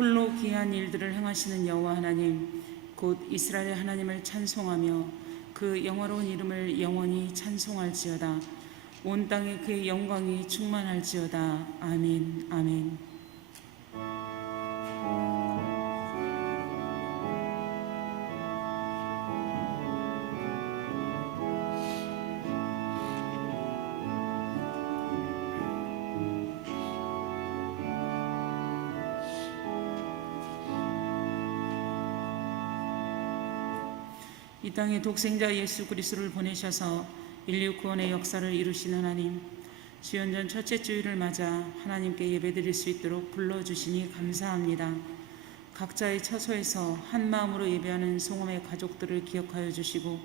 홀로 기이한 일들을 행하시는 여호와 하나님 곧 이스라엘의 하나님을 찬송하며 그 영화로운 이름을 영원히 찬송할지어다. 온 땅에 그의 영광이 충만할지어다. 아멘. 아멘. 이 땅에 독생자 예수 그리스도를 보내셔서 인류 구원의 역사를 이루신 하나님, 주연전 첫째 주일을 맞아 하나님께 예배드릴 수 있도록 불러주시니 감사합니다. 각자의 처소에서 한 마음으로 예배하는 송엄의 가족들을 기억하여 주시고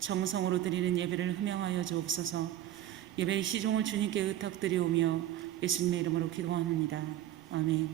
정성으로 드리는 예배를 흠양하여 주옵소서. 예배의 시종을 주님께 의탁드리오며 예수님의 이름으로 기도합니다. 아멘.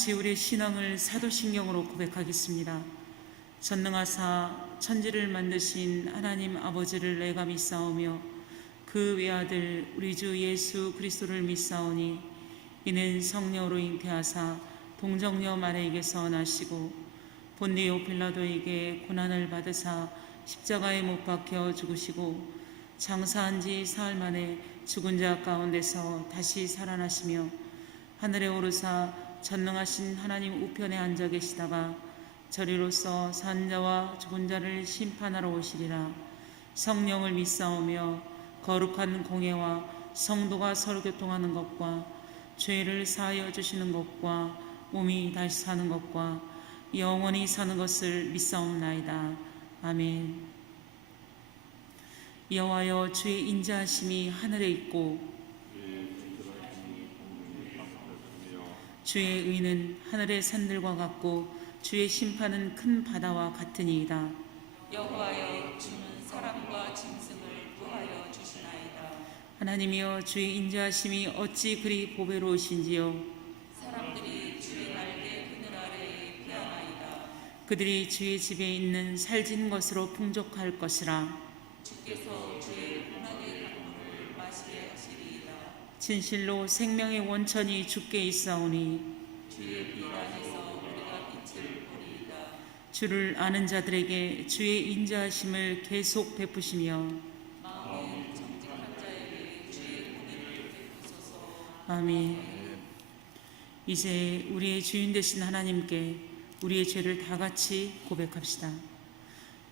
같이 우리의 신앙을 사도신경으로 고백하겠습니다. 전능하사 천지를 만드신 하나님 아버지를 내가 믿사오며 그 외아들 우리 주 예수 그리스도를 믿사오니 이는 성령으로 잉태하사 동정녀 마리아에게서 나시고 본디오 빌라도에게 고난을 받으사 십자가에 못 박혀 죽으시고 장사한 지 사흘 만에 죽은 자 가운데서 다시 살아나시며 하늘에 오르사 전능하신 하나님 우편에 앉아 계시다가 저리로서 산 자와 죽은 자를 심판하러 오시리라. 성령을 믿사오며 거룩한 공예와 성도가 서로 교통하는 것과 죄를 사하여 주시는 것과 몸이 다시 사는 것과 영원히 사는 것을 믿사옵나이다. 아멘. 여호와여, 주의 인자하심이 하늘에 있고 주의 의는 하늘의 산들과 같고 주의 심판은 큰 바다와 같으니이다. 여호와여, 주는 사람과 짐승을 구하여 주시나이다. 하나님이여, 주의 인자하심이 어찌 그리 보배로우신지요. 사람들이 주의 날개 그늘 아래에 피하나이다. 그들이 주의 집에 있는 살진 것으로 풍족할 것이라. 주께서 주의 은하의 강물을 마시게 하시리이다. 진실로 생명의 원천이 주께 있사오니 주의 빛 안에서 우리가 빛을 보리이다. 주를 아는 자들에게 주의 인자하심을 계속 베푸시며 마음이 정직한 자에게 주의 공의를 베푸소서. 아멘. 이제 우리의 주인 되신 하나님께 우리의 죄를 다 같이 고백합시다.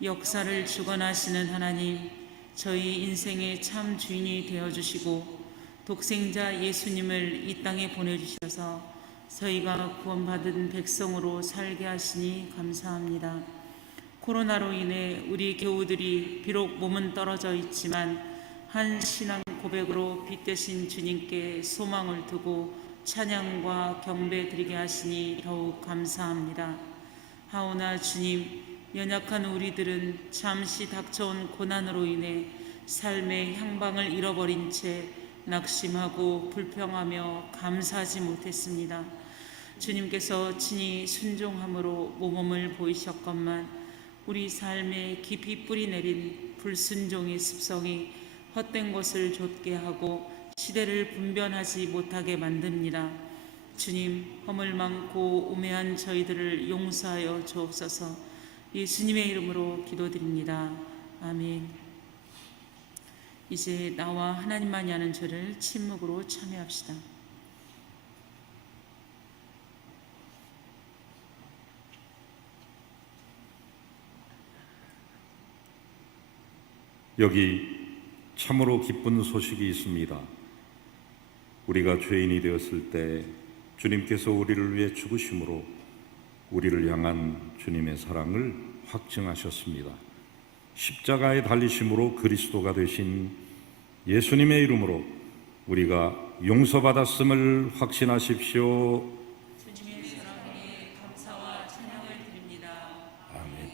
역사를 주관하시는 하나님, 저희 인생의 참 주인이 되어주시고 독생자 예수님을 이 땅에 보내주셔서 저희가 구원받은 백성으로 살게 하시니 감사합니다. 코로나로 인해 우리 교우들이 비록 몸은 떨어져 있지만 한 신앙 고백으로 빛 되신 주님께 소망을 두고 찬양과 경배 드리게 하시니 더욱 감사합니다. 하오나 주님, 연약한 우리들은 잠시 닥쳐온 고난으로 인해 삶의 향방을 잃어버린 채 낙심하고 불평하며 감사하지 못했습니다. 주님께서 친히 순종함으로 모범을 보이셨건만 우리 삶에 깊이 뿌리 내린 불순종의 습성이 헛된 것을 좇게 하고 시대를 분별하지 못하게 만듭니다. 주님, 허물 많고 우매한 저희들을 용서하여 주옵소서. 예수님의 이름으로 기도드립니다. 아멘. 이제 나와 하나님만이 아는 죄를 침묵으로 참여합시다. 여기 참으로 기쁜 소식이 있습니다. 우리가 죄인이 되었을 때 주님께서 우리를 위해 죽으심으로 우리를 향한 주님의 사랑을 확증하셨습니다. 십자가에 달리심으로 그리스도가 되신 예수님의 이름으로 우리가 용서받았음을 확신하십시오. 주님의 사랑에 감사와 찬양을 드립니다. 아멘.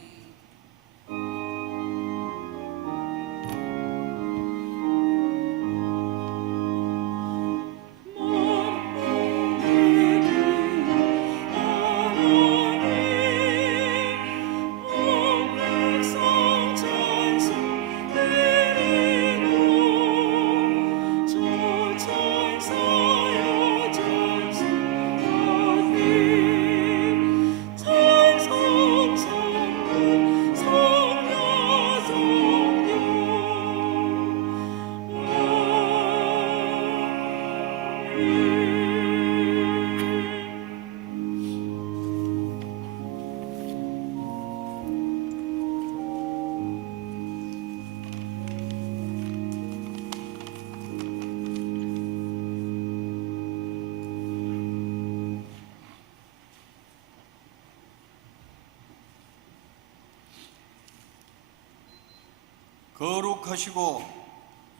거룩하시고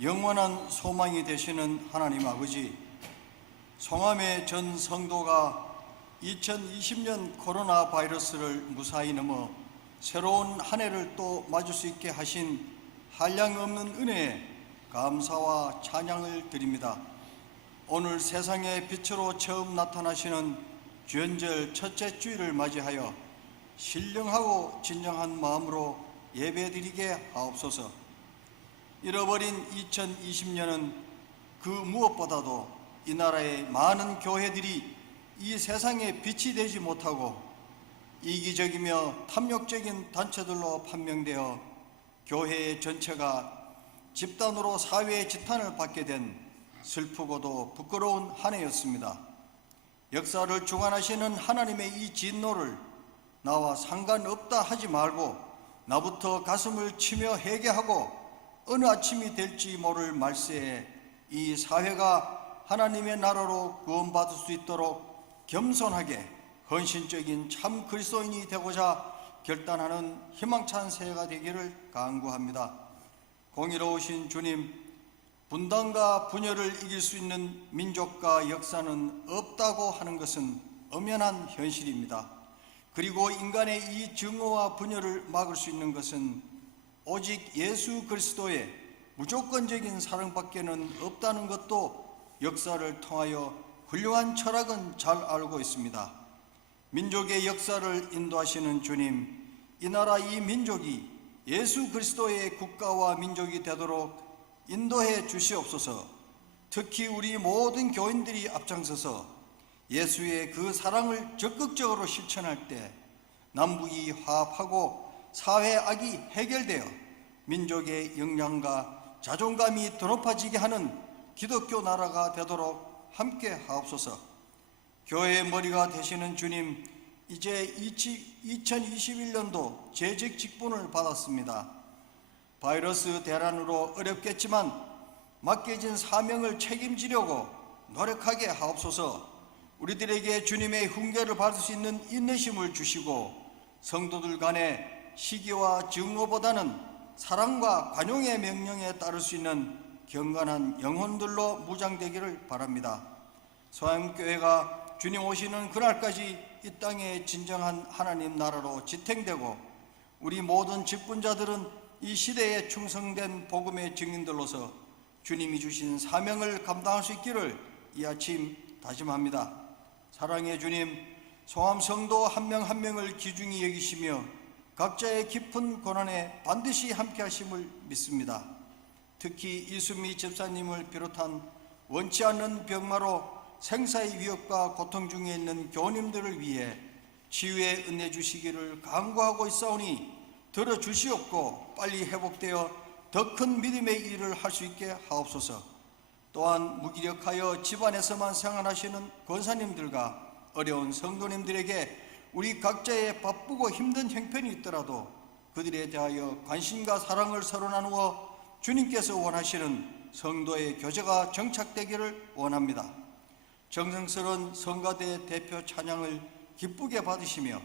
영원한 소망이 되시는 하나님 아버지, 성함의 전 성도가 2020년 코로나 바이러스를 무사히 넘어 새로운 한 해를 또 맞을 수 있게 하신 한량없는 은혜에 감사와 찬양을 드립니다. 오늘 세상의 빛으로 처음 나타나시는 주연절 첫째 주일을 맞이하여 신령하고 진정한 마음으로 예배드리게 하옵소서. 잃어버린 2020년은 그 무엇보다도 이 나라의 많은 교회들이 이 세상에 빛이 되지 못하고 이기적이며 탐욕적인 단체들로 판명되어 교회의 전체가 집단으로 사회의 지탄을 받게 된 슬프고도 부끄러운 한 해였습니다. 역사를 주관하시는 하나님의 이 진노를 나와 상관없다 하지 말고 나부터 가슴을 치며 회개하고 어느 아침이 될지 모를 말세에 이 사회가 하나님의 나라로 구원받을 수 있도록 겸손하게 헌신적인 참 그리스도인이 되고자 결단하는 희망찬 새해가 되기를 간구합니다. 공의로우신 주님, 분단과 분열을 이길 수 있는 민족과 역사는 없다고 하는 것은 엄연한 현실입니다. 그리고 인간의 이 증오와 분열을 막을 수 있는 것은 오직 예수 그리스도의 무조건적인 사랑밖에는 없다는 것도 역사를 통하여 훌륭한 철학은 잘 알고 있습니다. 민족의 역사를 인도하시는 주님, 이 나라 이 민족이 예수 그리스도의 국가와 민족이 되도록 인도해 주시옵소서. 특히 우리 모든 교인들이 앞장서서 예수의 그 사랑을 적극적으로 실천할 때 남북이 화합하고 사회 악이 해결되어 민족의 역량과 자존감이 더 높아지게 하는 기독교 나라가 되도록 함께 하옵소서. 교회의 머리가 되시는 주님, 이제 2021년도 재직 직분을 받았습니다. 바이러스 대란으로 어렵겠지만 맡겨진 사명을 책임지려고 노력하게 하옵소서. 우리들에게 주님의 훈계를 받을 수 있는 인내심을 주시고 성도들 간의 시기와 증오보다는 사랑과 관용의 명령에 따를 수 있는 경건한 영혼들로 무장되기를 바랍니다. 소양교회가 주님 오시는 그날까지 이 땅의 진정한 하나님 나라로 지탱되고 우리 모든 직분자들은 이 시대에 충성된 복음의 증인들로서 주님이 주신 사명을 감당할 수 있기를 이 아침 다짐합니다. 사랑의 주님, 송암 성도 한 명 한 명을 귀중히 여기시며 각자의 깊은 고난에 반드시 함께 하심을 믿습니다. 특히 이수미 집사님을 비롯한 원치 않는 병마로 생사의 위협과 고통 중에 있는 교우님들을 위해 치유의 은혜 주시기를 간구하고 있사오니 들어주시옵고 빨리 회복되어 더 큰 믿음의 일을 할 수 있게 하옵소서. 또한 무기력하여 집안에서만 생활하시는 권사님들과 어려운 성도님들에게 우리 각자의 바쁘고 힘든 형편이 있더라도 그들에 대하여 관심과 사랑을 서로 나누어 주님께서 원하시는 성도의 교제가 정착되기를 원합니다. 정성스러운 성가대 대표 찬양을 기쁘게 받으시며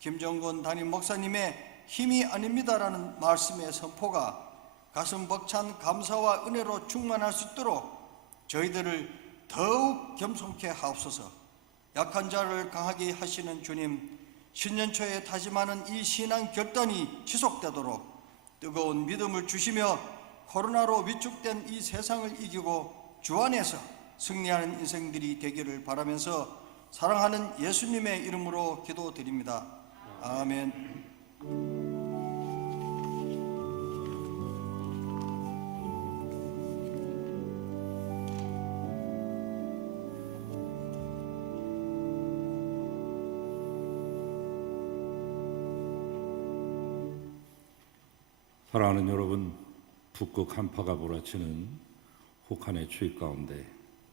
김정곤 담임 목사님의 힘이 아닙니다라는 말씀의 선포가 가슴 벅찬 감사와 은혜로 충만할 수 있도록 저희들을 더욱 겸손케 하옵소서. 약한 자를 강하게 하시는 주님, 신년초에 다짐하는 이 신앙 결단이 지속되도록 뜨거운 믿음을 주시며 코로나로 위축된 이 세상을 이기고 주 안에서 승리하는 인생들이 되기를 바라면서 사랑하는 예수님의 이름으로 기도드립니다. 아멘. 사랑하는 여러분, 북극 한파가 몰아치는 혹한의 추위 가운데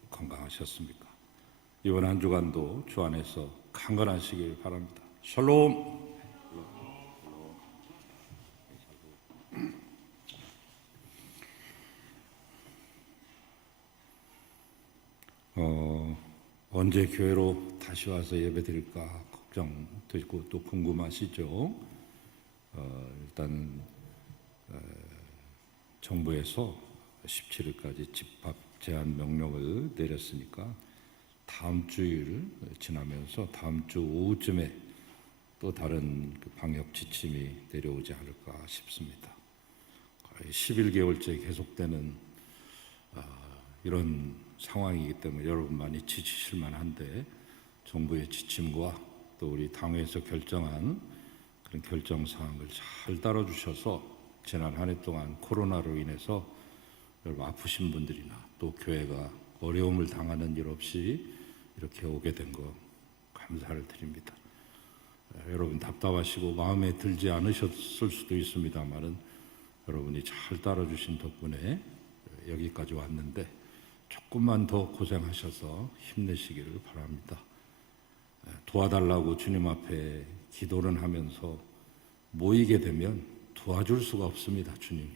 건강하셨습니까? 이번 한 주간도 주 안에서 강건하시길 바랍니다. 샬롬. 언제 교회로 다시 와서 예배드릴까 걱정되고 또 궁금하시죠? 일단 정부에서 17일까지 집합 제한 명령을 내렸으니까 다음 주일 지나면서 다음 주 오후쯤에 또 다른 방역 지침이 내려오지 않을까 싶습니다. 거의 11개월째 계속되는 이런 상황이기 때문에 여러분 많이 지치실 만한데 정부의 지침과 또 우리 당회에서 결정한 그런 결정 사항을 잘 따라주셔서 지난 한 해 동안 코로나로 인해서 여러분 아프신 분들이나 또 교회가 어려움을 당하는 일 없이 이렇게 오게 된 거 감사를 드립니다. 여러분 답답하시고 마음에 들지 않으셨을 수도 있습니다만은 여러분이 잘 따라주신 덕분에 여기까지 왔는데 조금만 더 고생하셔서 힘내시기를 바랍니다. 도와달라고 주님 앞에 기도를 하면서 모이게 되면 도와줄 수가 없습니다. 주님이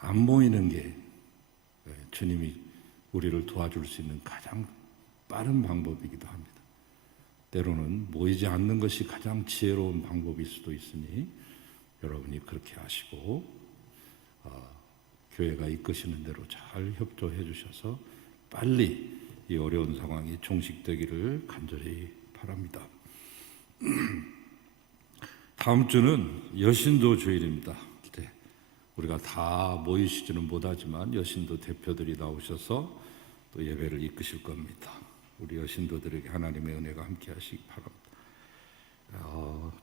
안 모이는 게 주님이 우리를 도와줄 수 있는 가장 빠른 방법이기도 합니다. 때로는 모이지 않는 것이 가장 지혜로운 방법일 수도 있으니 여러분이 그렇게 하시고 교회가 이끄시는 대로 잘 협조해 주셔서 빨리 이 어려운 상황이 종식되기를 간절히 바랍니다. 다음 주는 여신도 주일입니다. 우리가 다 모이시지는 못하지만 여신도 대표들이 나오셔서 또 예배를 이끄실 겁니다. 우리 여신도들에게 하나님의 은혜가 함께 하시기 바랍니다.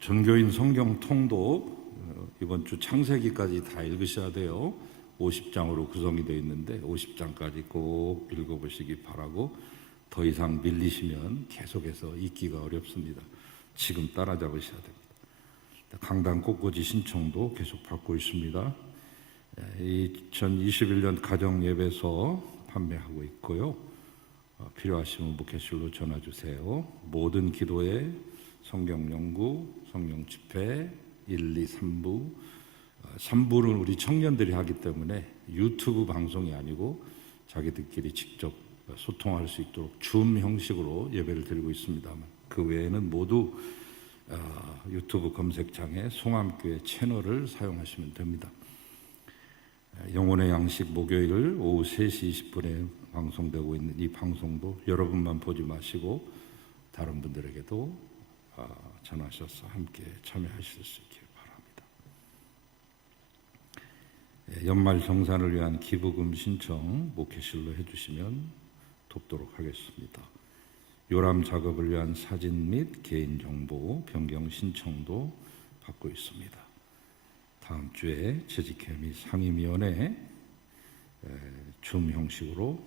전교인 성경 통독 이번 주 창세기까지 다 읽으셔야 돼요. 50장으로 구성이 되어 있는데 50장까지 꼭 읽어보시기 바라고, 더 이상 밀리시면 계속해서 읽기가 어렵습니다. 지금 따라잡으셔야 됩니다. 강단 꽃꽂이 신청도 계속 받고 있습니다. 2021년 가정예배서 판매하고 있고요. 필요하시면 목회실로 전화주세요. 모든 기도회, 성경연구, 성령집회 1, 2, 3부 3부는 우리 청년들이 하기 때문에 유튜브 방송이 아니고 자기들끼리 직접 소통할 수 있도록 줌 형식으로 예배를 드리고 있습니다만, 그 외에는 모두 유튜브 검색창에 송암교회 채널을 사용하시면 됩니다. 영혼의 양식 목요일 오후 3시 20분에 방송되고 있는 이 방송도 여러분만 보지 마시고 다른 분들에게도 전하셔서 함께 참여하실 수 있길 바랍니다. 연말 정산을 위한 기부금 신청 목회실로 해주시면 돕도록 하겠습니다. 요람 작업을 위한 사진 및 개인정보 변경 신청도 받고 있습니다. 다음 주에 재직회 및 상임위원회 줌 형식으로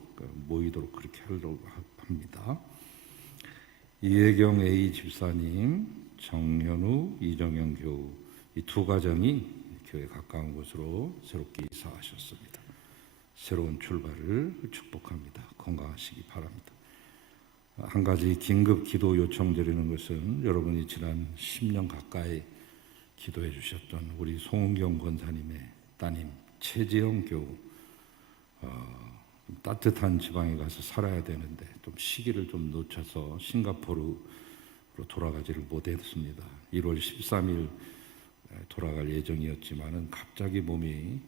모이도록 그렇게 하려고 합니다. 이혜경 A 집사님, 정현우, 이정현 교우 이 두 가정이 교회 가까운 곳으로 새롭게 이사하셨습니다. 새로운 출발을 축복합니다. 건강하시기 바랍니다. 한 가지 긴급 기도 요청드리는 것은 여러분이 지난 10년 가까이 기도해 주셨던 우리 송은경 권사님의 따님 최지영 교우, 따뜻한 지방에 가서 살아야 되는데 좀 시기를 좀 놓쳐서 싱가포르로 돌아가지를 못했습니다. 1월 13일 돌아갈 예정이었지만은 갑자기 몸이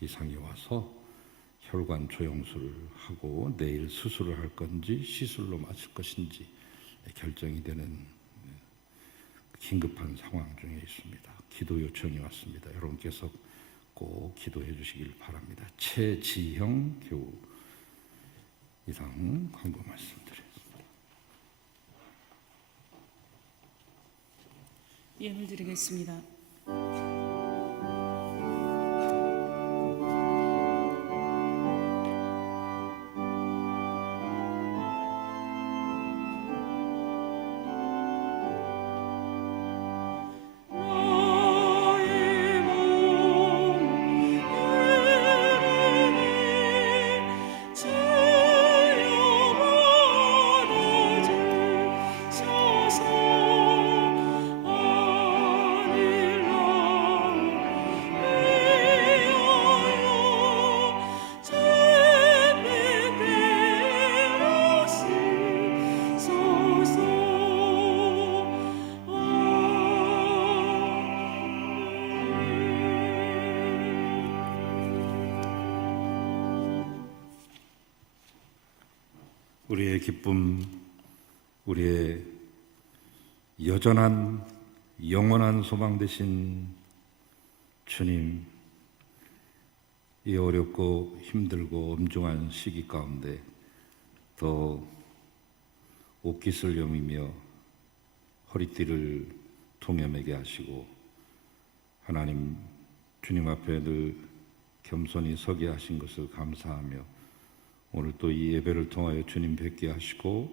이상이 와서 혈관 조영술을 하고 내일 수술을 할 건지 시술로 마칠 것인지 결정이 되는 긴급한 상황 중에 있습니다. 기도 요청이 왔습니다. 여러분께서 꼭 기도해 주시길 바랍니다. 최지형 교우 이상 광고 말씀드리겠습니다. 예물 드리겠습니다. 우리의 기쁨, 우리의 여전한 영원한 소망 되신 주님, 이 어렵고 힘들고 엄중한 시기 가운데 더 옷깃을 여미며 허리띠를 동여매게 하시고 하나님 주님 앞에 늘 겸손히 서게 하신 것을 감사하며 오늘 또 이 예배를 통하여 주님 뵙게 하시고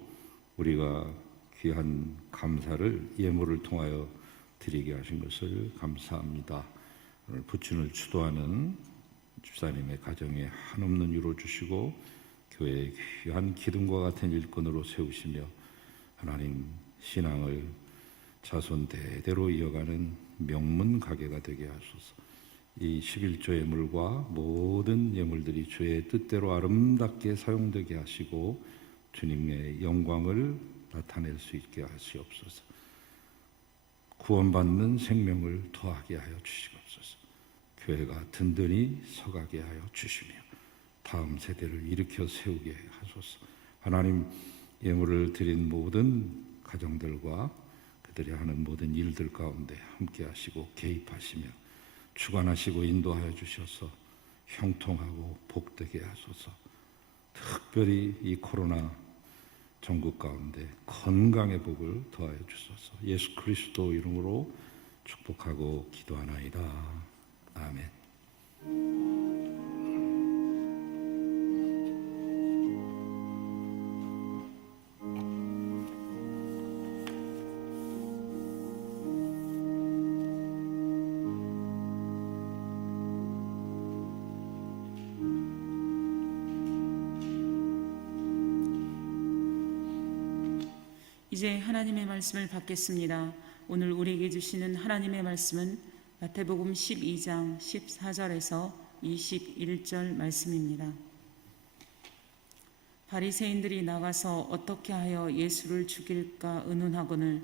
우리가 귀한 감사를 예물을 통하여 드리게 하신 것을 감사합니다. 오늘 부친을 추도하는 집사님의 가정에 한없는 유로 주시고 교회의 귀한 기둥과 같은 일꾼으로 세우시며 하나님 신앙을 자손 대대로 이어가는 명문 가게가 되게 하소서. 이 11조 예물과 모든 예물들이 주의 뜻대로 아름답게 사용되게 하시고 주님의 영광을 나타낼 수 있게 하시옵소서. 구원받는 생명을 더하게 하여 주시옵소서. 교회가 든든히 서가게 하여 주시며 다음 세대를 일으켜 세우게 하소서. 하나님 예물을 드린 모든 가정들과 그들이 하는 모든 일들 가운데 함께 하시고 개입하시며 주관하시고 인도하여 주셔서 형통하고 복되게 하소서. 특별히 이 코로나 전국 가운데 건강의 복을 더하여 주소서. 예수 그리스도 이름으로 축복하고 기도하나이다. 아멘. 이제 하나님의 말씀을 받겠습니다. 오늘 우리에게 주시는 하나님의 말씀은 마태복음 12장 14절에서 21절 말씀입니다. 바리새인들이 나가서 어떻게 하여 예수를 죽일까 의논하거늘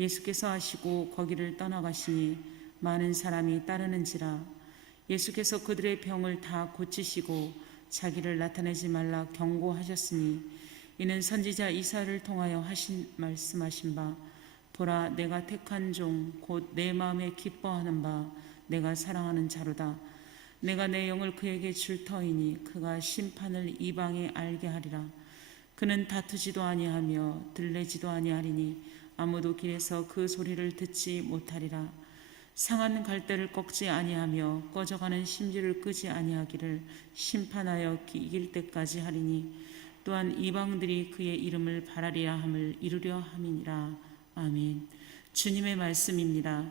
예수께서 하시고 거기를 떠나가시니 많은 사람이 따르는지라. 예수께서 그들의 병을 다 고치시고 자기를 나타내지 말라 경고하셨으니 이는 선지자 이사야를 통하여 말씀하신 바 보라 내가 택한 종 곧 내 마음에 기뻐하는 바 내가 사랑하는 자로다. 내가 내 영을 그에게 줄 터이니 그가 심판을 이방에 알게 하리라. 그는 다투지도 아니하며 들레지도 아니하리니 아무도 길에서 그 소리를 듣지 못하리라. 상한 갈대를 꺾지 아니하며 꺼져가는 심지를 끄지 아니하기를 심판하여 이길 때까지 하리니 또한 이방들이 그의 이름을 바라리라 함을 이루려 함이니라. 아멘. 주님의 말씀입니다.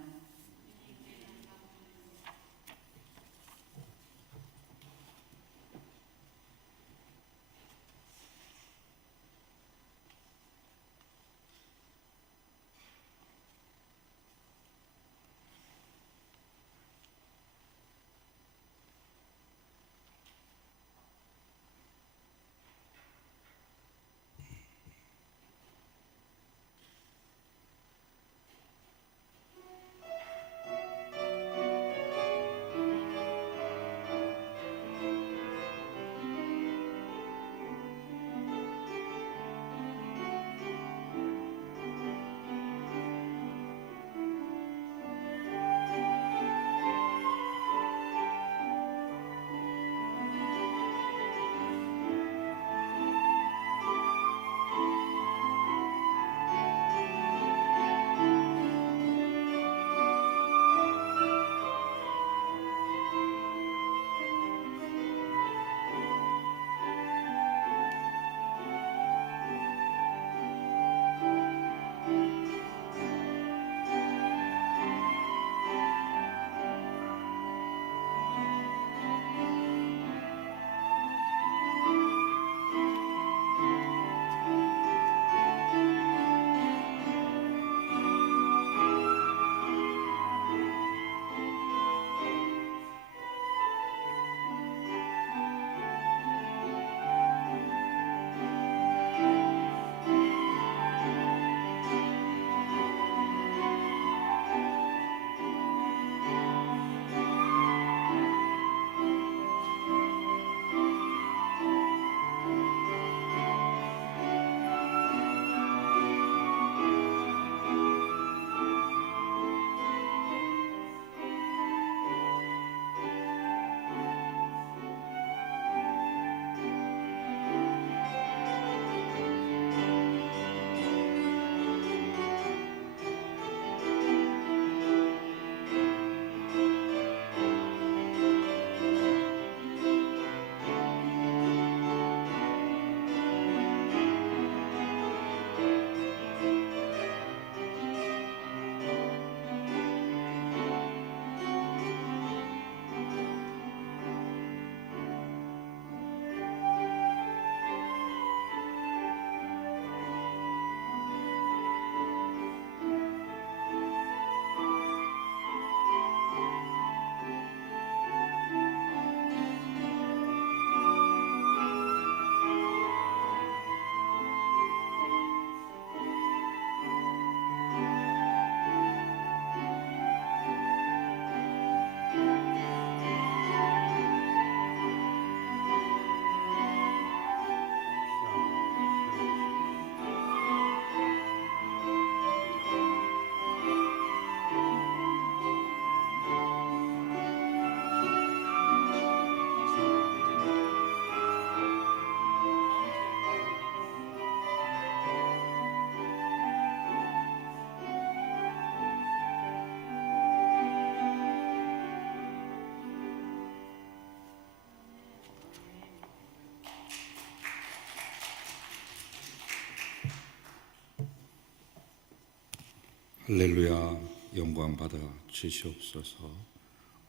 할렐루야, 영광 받아 주시옵소서.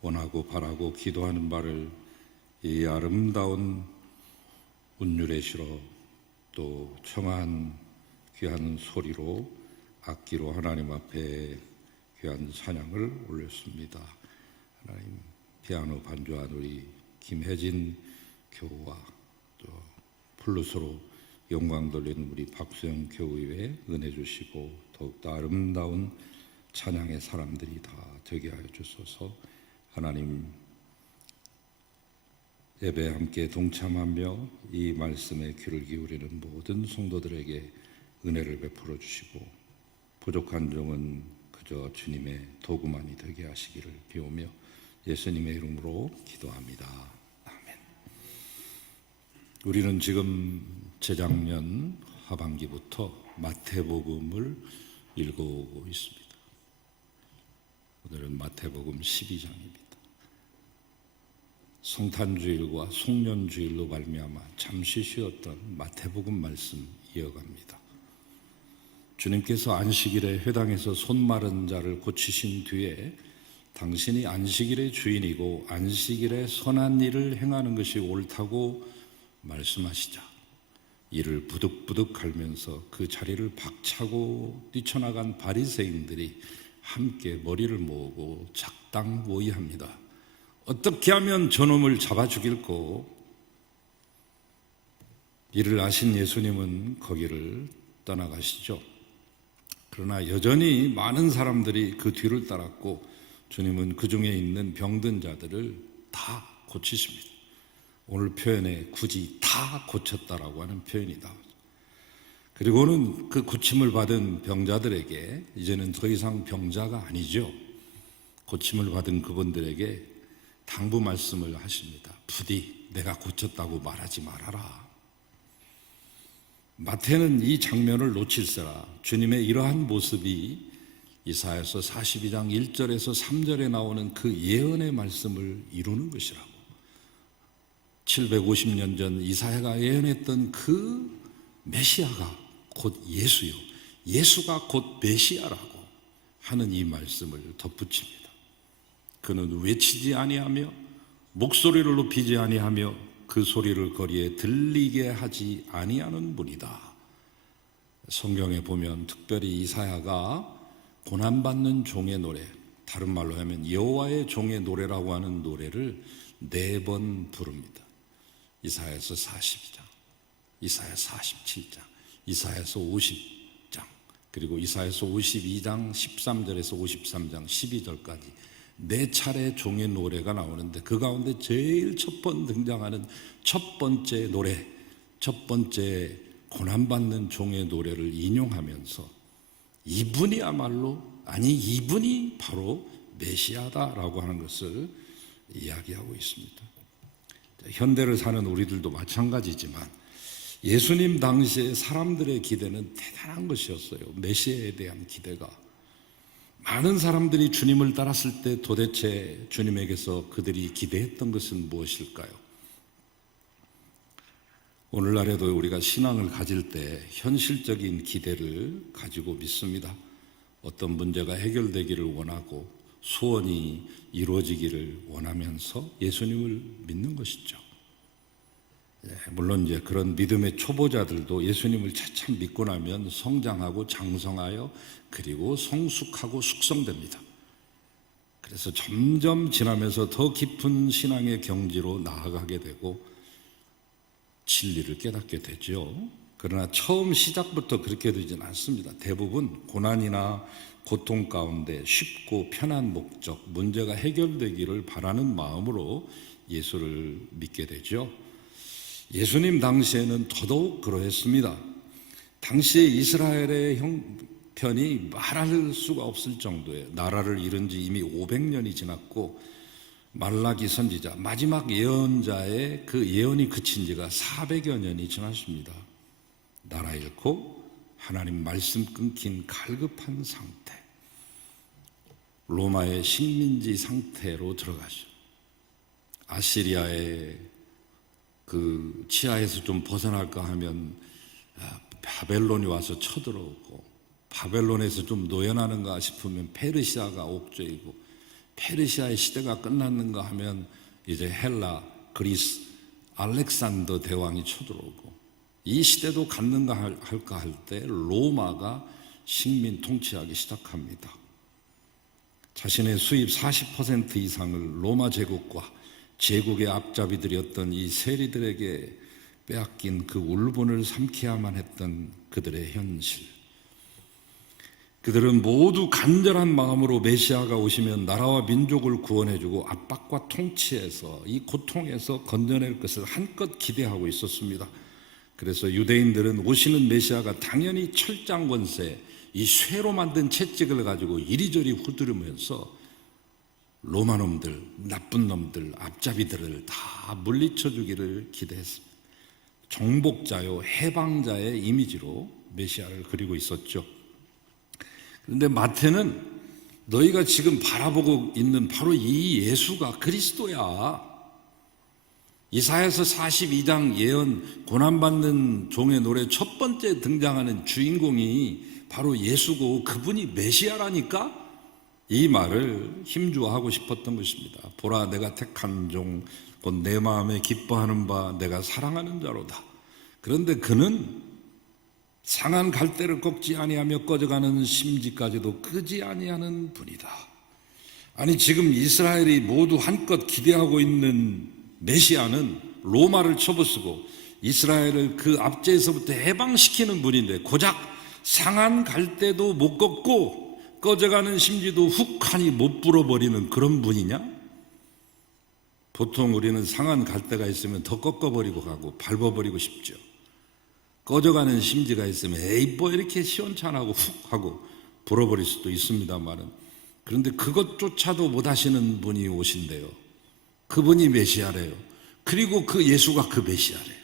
원하고 바라고 기도하는 바를 이 아름다운 운율의 시로 또 청한 귀한 소리로 악기로 하나님 앞에 귀한 찬양을 올렸습니다. 하나님, 피아노 반주한 우리 김혜진 교우와 또 플루스로 영광 돌리는 우리 박수영 교우에 은혜 주시고 더욱더 아름다운 찬양의 사람들이 다 되게 하여 주소서. 하나님, 예배에 함께 동참하며 이 말씀에 귀를 기울이는 모든 성도들에게 은혜를 베풀어 주시고 부족한 점은 그저 주님의 도구만이 되게 하시기를 비오며 예수님의 이름으로 기도합니다. 아멘. 우리는 지금 재작년 하반기부터 마태복음을 읽어오고 있습니다. 오늘은 마태복음 12장입니다. 성탄주일과 송년주일로 말미암아 잠시 쉬었던 마태복음 말씀 이어갑니다. 주님께서 안식일에 회당에서 손 마른 자를 고치신 뒤에 당신이 안식일의 주인이고 안식일에 선한 일을 행하는 것이 옳다고 말씀하시자 이를 부득부득 갈면서 그 자리를 박차고 뛰쳐나간 바리새인들이 함께 머리를 모으고 작당 모의합니다. 어떻게 하면 저놈을 잡아 죽일꼬? 이를 아신 예수님은 거기를 떠나가시죠. 그러나 여전히 많은 사람들이 그 뒤를 따랐고 주님은 그 중에 있는 병든 자들을 다 고치십니다. 오늘 표현에 굳이 다 고쳤다라고 하는 표현이다. 그리고는 그 고침을 받은 병자들에게 이제는 더 이상 병자가 아니죠. 고침을 받은 그분들에게 당부 말씀을 하십니다. 부디 내가 고쳤다고 말하지 말아라. 마태는 이 장면을 놓칠세라 주님의 이러한 모습이 이사야서 42장 1절에서 3절에 나오는 그 예언의 말씀을 이루는 것이라고. 750년 전 이사야가 예언했던 그 메시아가 곧 예수요, 예수가 곧 메시아라고 하는 이 말씀을 덧붙입니다. 그는 외치지 아니하며 목소리를 높이지 아니하며 그 소리를 거리에 들리게 하지 아니하는 분이다. 성경에 보면 특별히 이사야가 고난받는 종의 노래, 다른 말로 하면 여호와의 종의 노래라고 하는 노래를 4번 부릅니다. 이사야서 42장, 이사야 47장, 이사야서 50장, 그리고 이사야서 52장 13절에서 53장 12절까지 4차례 종의 노래가 나오는데 그 가운데 제일 첫 번 등장하는 첫 번째 노래, 첫 번째 고난받는 종의 노래를 인용하면서 이분이야말로, 아니 이분이 바로 메시아다라고 하는 것을 이야기하고 있습니다. 현대를 사는 우리들도 마찬가지지만 예수님 당시에 사람들의 기대는 대단한 것이었어요. 메시아에 대한 기대가. 많은 사람들이 주님을 따랐을 때 도대체 주님에게서 그들이 기대했던 것은 무엇일까요? 오늘날에도 우리가 신앙을 가질 때 현실적인 기대를 가지고 믿습니다. 어떤 문제가 해결되기를 원하고 소원이 이루어지기를 원하면서 예수님을 믿는 것이죠. 물론 이제 그런 믿음의 초보자들도 예수님을 차츰 믿고 나면 성장하고 장성하여 그리고 성숙하고 숙성됩니다. 그래서 점점 지나면서 더 깊은 신앙의 경지로 나아가게 되고 진리를 깨닫게 되죠. 그러나 처음 시작부터 그렇게 되지는 않습니다. 대부분 고난이나 고통 가운데 쉽고 편한 목적, 문제가 해결되기를 바라는 마음으로 예수를 믿게 되죠. 예수님 당시에는 더더욱 그러했습니다. 당시에 이스라엘의 형편이 말할 수가 없을 정도의 나라를 잃은 지 이미 500년이 지났고 말라기 선지자, 마지막 예언자의 그 예언이 그친 지가 400여 년이 지났습니다. 나라 잃고 하나님 말씀 끊긴 갈급한 상태, 로마의 식민지 상태로 들어가죠. 아시리아의 그 치하에서 좀 벗어날까 하면 바벨론이 와서 쳐들어오고 바벨론에서 좀 노연하는가 싶으면 페르시아가 옥죄이고, 페르시아의 시대가 끝났는가 하면 이제 헬라, 그리스, 알렉산더 대왕이 쳐들어오고, 이 시대도 갔는가 할까 할 때 로마가 식민 통치하기 시작합니다. 자신의 수입 40% 이상을 로마 제국과 제국의 앞잡이들이었던 이 세리들에게 빼앗긴 그 울분을 삼켜야만 했던 그들의 현실. 그들은 모두 간절한 마음으로 메시아가 오시면 나라와 민족을 구원해주고 압박과 통치에서, 이 고통에서 건져낼 것을 한껏 기대하고 있었습니다. 그래서 유대인들은 오시는 메시아가 당연히 철장 권세, 이 쇠로 만든 채찍을 가지고 이리저리 후두르면서 로마 놈들, 나쁜 놈들, 앞잡이들을 다 물리쳐 주기를 기대했습니다. 정복자요, 해방자의 이미지로 메시아를 그리고 있었죠. 그런데 마태는 너희가 지금 바라보고 있는 바로 이 예수가 그리스도야. 이사야서 42장 예언, 고난받는 종의 노래 첫 번째 등장하는 주인공이 바로 예수고 그분이 메시아라니까? 이 말을 힘주어 하고 싶었던 것입니다. 보라, 내가 택한 종, 곧 내 마음에 기뻐하는 바 내가 사랑하는 자로다. 그런데 그는 상한 갈대를 꺾지 아니하며 꺼져가는 심지까지도 끄지 아니하는 분이다. 아니, 지금 이스라엘이 모두 한껏 기대하고 있는 메시아는 로마를 쳐부수고 이스라엘을 그 압제에서부터 해방시키는 분인데, 고작 상한 갈대도 못 꺾고 꺼져가는 심지도 훅하니 못 불어버리는 그런 분이냐? 보통 우리는 상한 갈대가 있으면 더 꺾어버리고 가고 밟아버리고 싶죠. 꺼져가는 심지가 있으면 에이 뭐 이렇게 시원찮하고 훅 하고 불어버릴 수도 있습니다만은, 그런데 그것조차도 못하시는 분이 오신대요. 그분이 메시아래요. 그리고 그 예수가 그 메시아래요.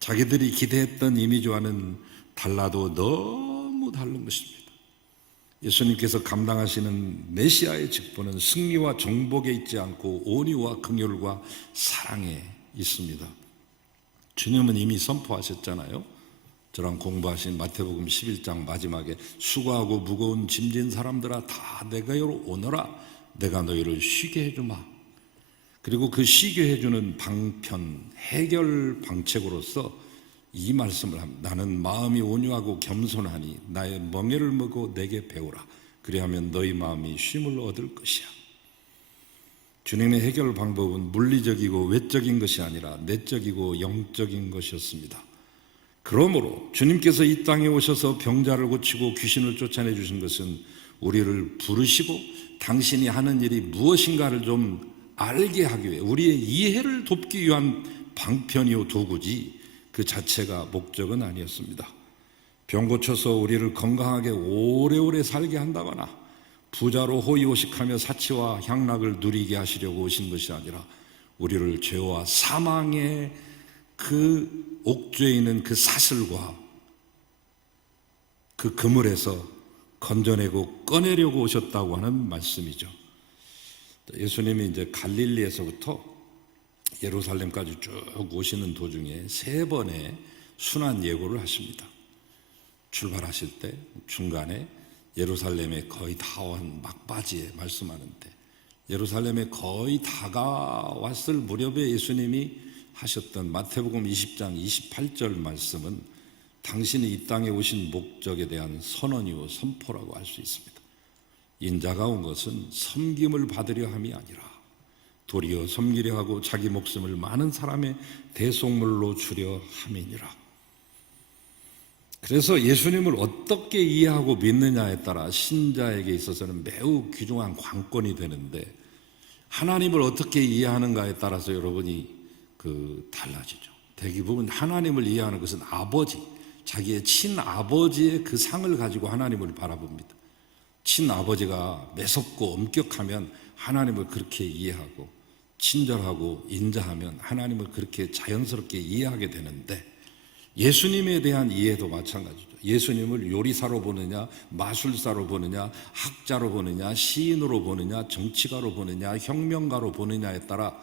자기들이 기대했던 이미지와는 달라도 너무 다른 것입니다. 예수님께서 감당하시는 메시아의 직분은 승리와 정복에 있지 않고 온유와 긍휼과 사랑에 있습니다. 주님은 이미 선포하셨잖아요. 저랑 공부하신 마태복음 11장 마지막에 수고하고 무거운 짐진 사람들아 다 내게로 오너라, 내가 너희를 쉬게 해주마. 그리고 그 쉬게 해주는 방편, 해결 방책으로서 이 말씀을 합니다. 나는 마음이 온유하고 겸손하니 나의 멍에를 먹고 내게 배우라. 그리하면 너희 마음이 쉼을 얻을 것이야. 주님의 해결 방법은 물리적이고 외적인 것이 아니라 내적이고 영적인 것이었습니다. 그러므로 주님께서 이 땅에 오셔서 병자를 고치고 귀신을 쫓아내 주신 것은 우리를 부르시고 당신이 하는 일이 무엇인가를 좀 알게 하기 위해, 우리의 이해를 돕기 위한 방편이요 도구지 그 자체가 목적은 아니었습니다. 병 고쳐서 우리를 건강하게 오래오래 살게 한다거나 부자로 호의호식하며 사치와 향락을 누리게 하시려고 오신 것이 아니라 우리를 죄와 사망의 그 옥죄에 있는 그 사슬과 그 그물에서 건져내고 꺼내려고 오셨다고 하는 말씀이죠. 예수님이 이제 갈릴리에서부터 예루살렘까지 쭉 오시는 도중에 3번의 순환 예고를 하십니다. 출발하실 때 중간에 예루살렘에 거의 다 온 막바지에 말씀하는데, 예루살렘에 거의 다가왔을 무렵에 예수님이 하셨던 마태복음 20장 28절 말씀은 당신이 이 땅에 오신 목적에 대한 선언이요 선포라고 할 수 있습니다. 인자가 온 것은 섬김을 받으려 함이 아니라 도리어 섬기려 하고 자기 목숨을 많은 사람의 대속물로 주려 함이니라. 그래서 예수님을 어떻게 이해하고 믿느냐에 따라 신자에게 있어서는 매우 귀중한 관건이 되는데, 하나님을 어떻게 이해하는가에 따라서 여러분이 달라지죠. 대부분 하나님을 이해하는 것은 아버지, 자기의 친아버지의 그 상을 가지고 하나님을 바라봅니다. 친아버지가 매섭고 엄격하면 하나님을 그렇게 이해하고, 친절하고 인자하면 하나님을 그렇게 자연스럽게 이해하게 되는데, 예수님에 대한 이해도 마찬가지죠. 예수님을 요리사로 보느냐, 마술사로 보느냐, 학자로 보느냐, 시인으로 보느냐, 정치가로 보느냐, 혁명가로 보느냐에 따라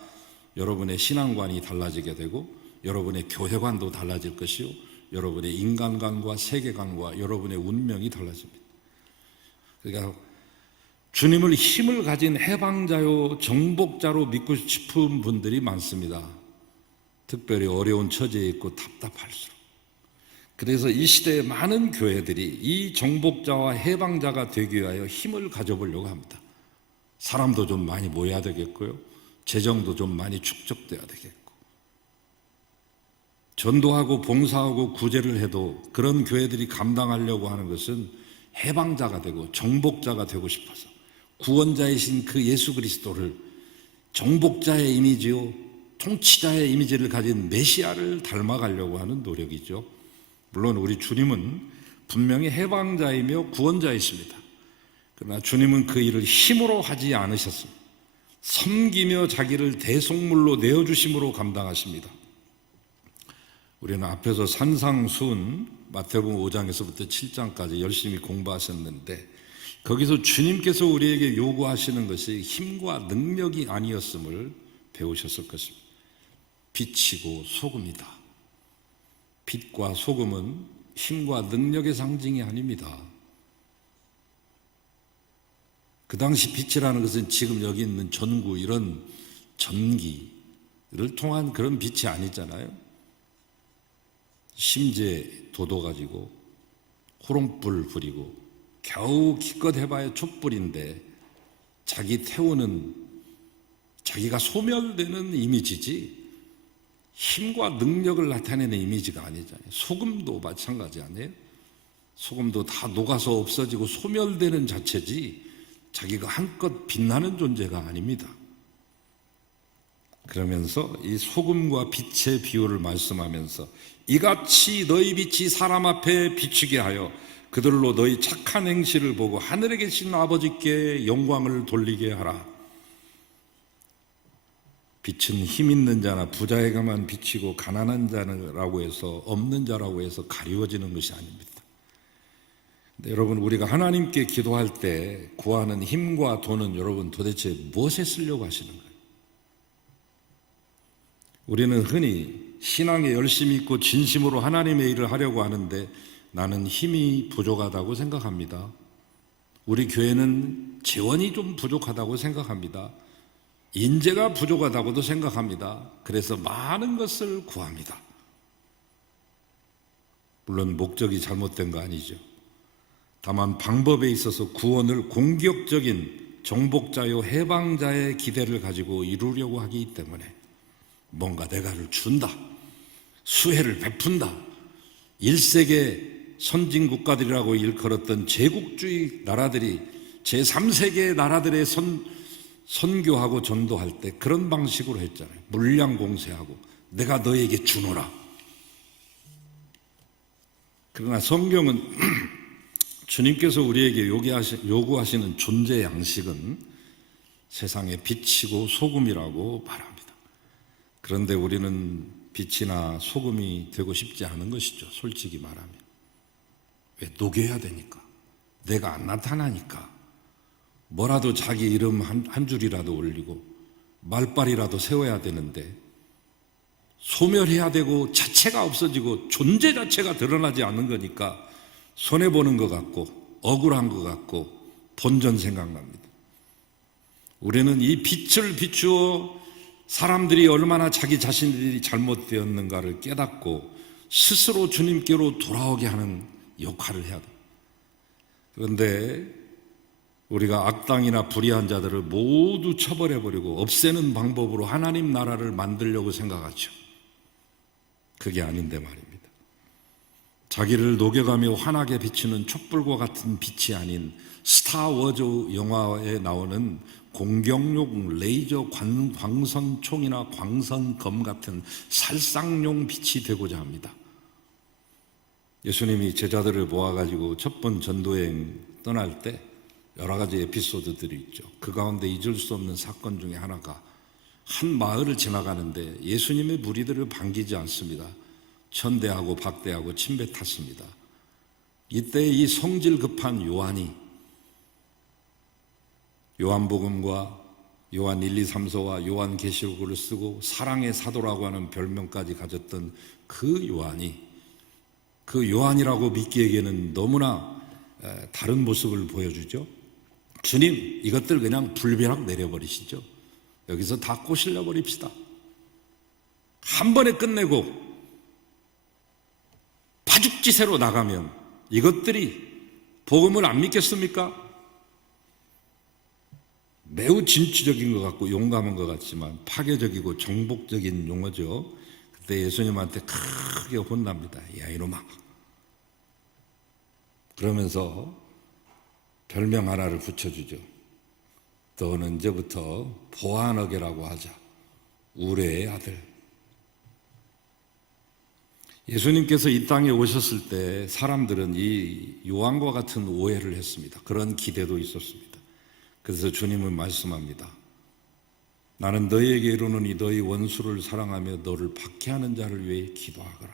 여러분의 신앙관이 달라지게 되고 여러분의 교회관도 달라질 것이요, 여러분의 인간관과 세계관과 여러분의 운명이 달라집니다. 그러니까 주님을 힘을 가진 해방자요 정복자로 믿고 싶은 분들이 많습니다. 특별히 어려운 처지에 있고 답답할수록. 그래서 이 시대의 많은 교회들이 이 정복자와 해방자가 되기 위하여 힘을 가져보려고 합니다. 사람도 좀 많이 모여야 되겠고요, 재정도 좀 많이 축적돼야 되겠고, 전도하고 봉사하고 구제를 해도 그런 교회들이 감당하려고 하는 것은 해방자가 되고 정복자가 되고 싶어서 구원자이신 그 예수 그리스도를 정복자의 이미지요 통치자의 이미지를 가진 메시아를 닮아가려고 하는 노력이죠. 물론 우리 주님은 분명히 해방자이며 구원자이십니다. 그러나 주님은 그 일을 힘으로 하지 않으셨습니다. 섬기며 자기를 대속물로 내어주심으로 감당하십니다. 우리는 앞에서 산상수훈 마태복음 5장에서부터 7장까지 열심히 공부하셨는데, 거기서 주님께서 우리에게 요구하시는 것이 힘과 능력이 아니었음을 배우셨을 것입니다. 빛이고 소금이다. 빛과 소금은 힘과 능력의 상징이 아닙니다. 그 당시 빛이라는 것은 지금 여기 있는 전구, 이런 전기를 통한 그런 빛이 아니잖아요. 심지에 돋워 가지고 호롱불 부리고 겨우 기껏 해봐야 촛불인데 자기 태우는, 자기가 소멸되는 이미지지 힘과 능력을 나타내는 이미지가 아니잖아요. 소금도 마찬가지 아니에요? 소금도 다 녹아서 없어지고 소멸되는 자체지 자기가 한껏 빛나는 존재가 아닙니다. 그러면서 이 소금과 빛의 비유를 말씀하면서 이같이 너희 빛이 사람 앞에 비추게 하여 그들로 너희 착한 행실을 보고 하늘에 계신 아버지께 영광을 돌리게 하라. 빛은 힘 있는 자나 부자에게만 비치고 가난한 자라고 해서 없는 자라고 해서 가리워지는 것이 아닙니다. 근데 여러분, 우리가 하나님께 기도할 때 구하는 힘과 돈은 여러분 도대체 무엇에 쓰려고 하시는 거예요? 우리는 흔히 신앙에 열심히 있고 진심으로 하나님의 일을 하려고 하는데 나는 힘이 부족하다고 생각합니다. 우리 교회는 재원이 좀 부족하다고 생각합니다. 인재가 부족하다고도 생각합니다. 그래서 많은 것을 구합니다. 물론 목적이 잘못된 거 아니죠. 다만 방법에 있어서 구원을 공격적인 정복자요 해방자의 기대를 가지고 이루려고 하기 때문에 뭔가 내가를 준다, 수혜를 베푼다, 1세계 선진국가들이라고 일컬었던 제국주의 나라들이 제3세계 나라들의 선교하고 전도할 때 그런 방식으로 했잖아요. 물량 공세하고 내가 너에게 주노라. 그러나 성경은 주님께서 우리에게 요구하시는 존재 양식은 세상의 빛이고 소금이라고 말합니다. 그런데 우리는 빛이나 소금이 되고 싶지 않은 것이죠. 솔직히 말하면. 왜? 녹여야 되니까. 내가 안 나타나니까. 뭐라도 자기 이름 한 줄이라도 올리고 말빨이라도 세워야 되는데 소멸해야 되고 자체가 없어지고 존재 자체가 드러나지 않는 거니까 손해보는 것 같고 억울한 것 같고 본전 생각납니다. 우리는 이 빛을 비추어 사람들이 얼마나 자기 자신들이 잘못되었는가를 깨닫고 스스로 주님께로 돌아오게 하는 역할을 해야 돼요. 그런데 우리가 악당이나 불의한 자들을 모두 처벌해버리고 없애는 방법으로 하나님 나라를 만들려고 생각하죠. 그게 아닌데 말입니다. 자기를 녹여가며 환하게 비추는 촛불과 같은 빛이 아닌 스타워즈 영화에 나오는 공격용 레이저 광선총이나 광선검 같은 살상용 빛이 되고자 합니다. 예수님이 제자들을 모아가지고 첫 번 전도여행 떠날 때 여러 가지 에피소드들이 있죠. 그 가운데 잊을 수 없는 사건 중에 하나가 한 마을을 지나가는데 예수님의 무리들을 반기지 않습니다. 천대하고 박대하고 침뱉 탔습니다. 이때 이 성질 급한 요한이 요한복음과 요한 1, 2, 3서와 요한계시록을 쓰고 사랑의 사도라고 하는 별명까지 가졌던 그 요한이 그 요한이라고 믿기에는 너무나 다른 모습을 보여주죠. 주님, 이것들 그냥 불벼락 내려버리시죠. 여기서 다 꼬실려 버립시다. 한 번에 끝내고 파죽지세로 나가면 이것들이 복음을 안 믿겠습니까? 매우 진취적인 것 같고 용감한 것 같지만 파괴적이고 정복적인 용어죠. 그때 예수님한테 크게 혼납니다. 야, 이놈아. 그러면서 별명 하나를 붙여주죠. 너는 이제부터 보아너게라고 하자. 우레의 아들. 예수님께서 이 땅에 오셨을 때 사람들은 이 요한과 같은 오해를 했습니다. 그런 기대도 있었습니다. 그래서 주님은 말씀합니다. 나는 너희에게 이르노니 너희 원수를 사랑하며 너를 박해하는 자를 위해 기도하거라.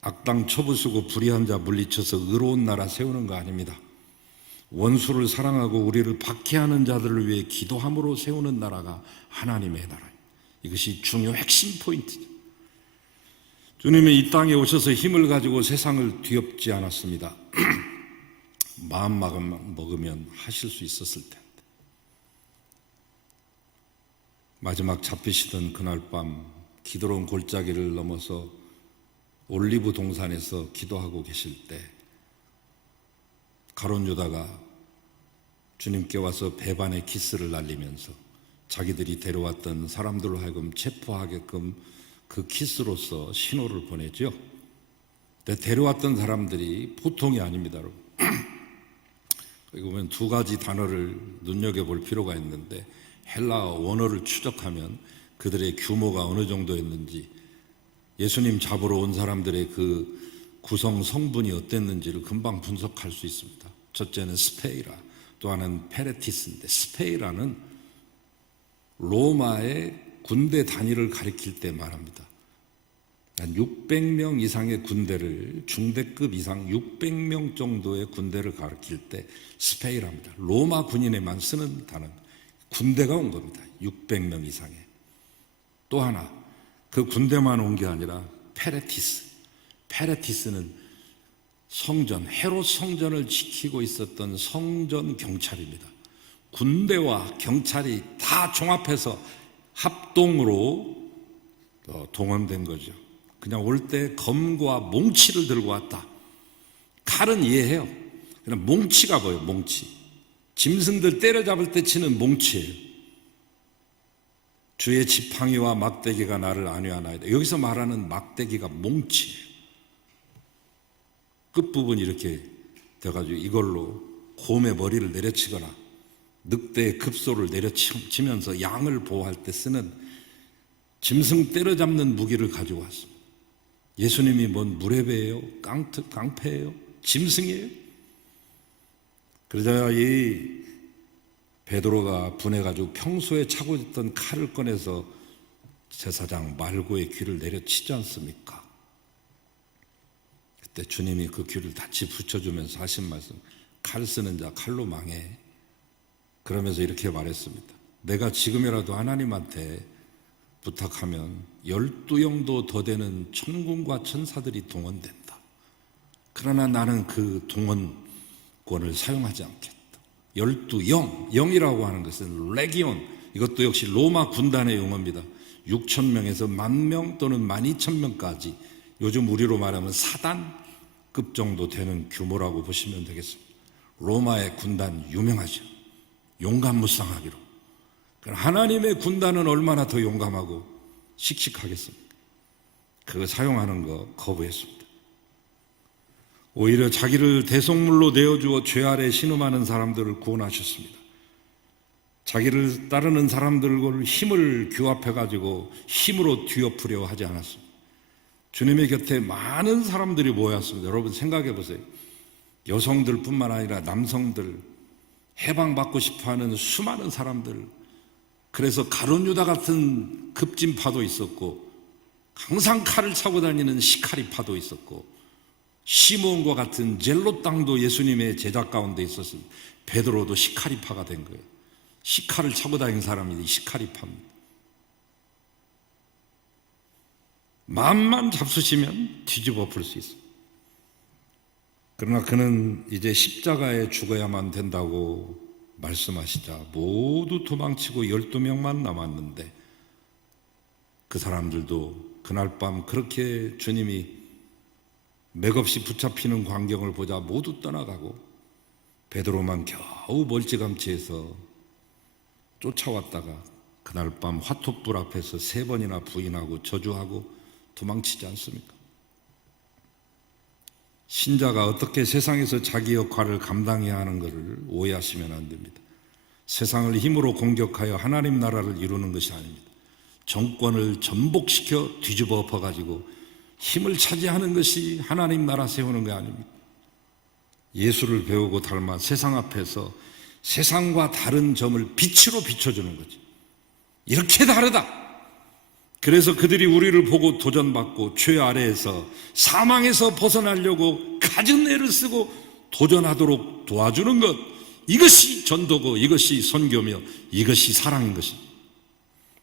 악당 처부수고 불의한 자 물리쳐서 의로운 나라 세우는 거 아닙니다. 원수를 사랑하고 우리를 박해하는 자들을 위해 기도함으로 세우는 나라가 하나님의 나라입니다. 이것이 중요 핵심 포인트죠. 주님이 이 땅에 오셔서 힘을 가지고 세상을 뒤엎지 않았습니다. 마음만 먹으면 하실 수 있었을 텐데. 마지막 잡히시던 그날 밤 기드론 골짜기를 넘어서 올리브 동산에서 기도하고 계실 때 가룟 유다가 주님께 와서 배반의 키스를 날리면서 자기들이 데려왔던 사람들로 하여금 체포하게끔 그 키스로서 신호를 보내죠. 근데 데려왔던 사람들이 보통이 아닙니다, 여러분. 여기 보면 두 가지 단어를 눈여겨볼 필요가 있는데 헬라어 원어를 추적하면 그들의 규모가 어느 정도였는지 예수님 잡으러 온 사람들의 그 구성 성분이 어땠는지를 금방 분석할 수 있습니다. 첫째는 스페이라, 또 하나는 페레티스인데 스페이라는 로마의 군대 단위를 가리킬 때 말합니다. 한 600명 이상의 군대를 중대급 이상 600명 정도의 군대를 가리킬 때 스페이라입니다. 로마 군인에만 쓰는 단어. 군대가 온 겁니다. 600명 이상의. 또 하나 그 군대만 온 게 아니라 페레티스. 페레티스는 성전, 헤롯 성전을 지키고 있었던 성전 경찰입니다. 군대와 경찰이 다 종합해서 합동으로 동원된 거죠. 그냥 올 때 검과 몽치를 들고 왔다. 칼은 이해해요. 그냥 몽치가 뭐예요? 몽치. 짐승들 때려잡을 때 치는 몽치예요. 주의 지팡이와 막대기가 나를 안위하나이다. 여기서 말하는 막대기가 몽치예요. 끝부분이 이렇게 돼가지고 이걸로 곰의 머리를 내려치거나 늑대의 급소를 내려치면서 양을 보호할 때 쓰는 짐승 때려잡는 무기를 가지고 왔습니다. 예수님이 뭔 무례배예요? 깡패예요? 짐승이에요? 그러자 이 베드로가 분해가지고 평소에 차고 있던 칼을 꺼내서 제사장 말고의 귀를 내려치지 않습니까? 그때 주님이 그 귀를 다시 붙여주면서 하신 말씀, 칼 쓰는 자 칼로 망해. 그러면서 이렇게 말했습니다. 내가 지금이라도 하나님한테 부탁하면 12영도 더 되는 천군과 천사들이 동원된다. 그러나 나는 그 동원권을 사용하지 않겠다. 12영, 영이라고 하는 것은 레기온, 이것도 역시 로마 군단의 용어입니다. 6,000명에서 10,000명 또는 12,000명까지 요즘 우리로 말하면 사단급 정도 되는 규모라고 보시면 되겠습니다. 로마의 군단 유명하죠. 용감무쌍하기로. 하나님의 군단은 얼마나 더 용감하고 씩씩하겠습니까? 그거 사용하는 거 거부했습니다. 오히려 자기를 대속물로 내어주어 죄 아래 신음하는 사람들을 구원하셨습니다. 자기를 따르는 사람들과 힘을 규합해가지고 힘으로 뒤엎으려 하지 않았습니다. 주님의 곁에 많은 사람들이 모였습니다. 여러분 생각해 보세요. 여성들뿐만 아니라 남성들, 해방받고 싶어하는 수많은 사람들. 그래서 가룟 유다 같은 급진파도 있었고 항상 칼을 차고 다니는 시카리파도 있었고 시몬과 같은 젤로 땅도 예수님의 제자 가운데 있었습니다. 베드로도 시카리파가 된 거예요. 시칼을 차고 다니는 사람이 시카리파입니다. 마음만 잡수시면 뒤집어 엎을 수 있어요. 그러나 그는 이제 십자가에 죽어야만 된다고 말씀하시자 모두 도망치고 12명만 남았는데, 그 사람들도 그날 밤 그렇게 주님이 맥없이 붙잡히는 광경을 보자 모두 떠나가고 베드로만 겨우 멀찌감치해서 쫓아왔다가 그날 밤 화톱불 앞에서 3번이나 부인하고 저주하고 도망치지 않습니까? 신자가 어떻게 세상에서 자기 역할을 감당해야 하는 것을 오해하시면 안 됩니다. 세상을 힘으로 공격하여 하나님 나라를 이루는 것이 아닙니다. 정권을 전복시켜 뒤집어 엎어가지고 힘을 차지하는 것이 하나님 나라 세우는 게 아닙니다. 예수를 배우고 닮아 세상 앞에서 세상과 다른 점을 빛으로 비춰주는 거지. 이렇게 다르다. 그래서 그들이 우리를 보고 도전받고 죄 아래에서 사망에서 벗어나려고 갖은 애를 쓰고 도전하도록 도와주는 것, 이것이 전도고 이것이 선교며 이것이 사랑인 것입니다.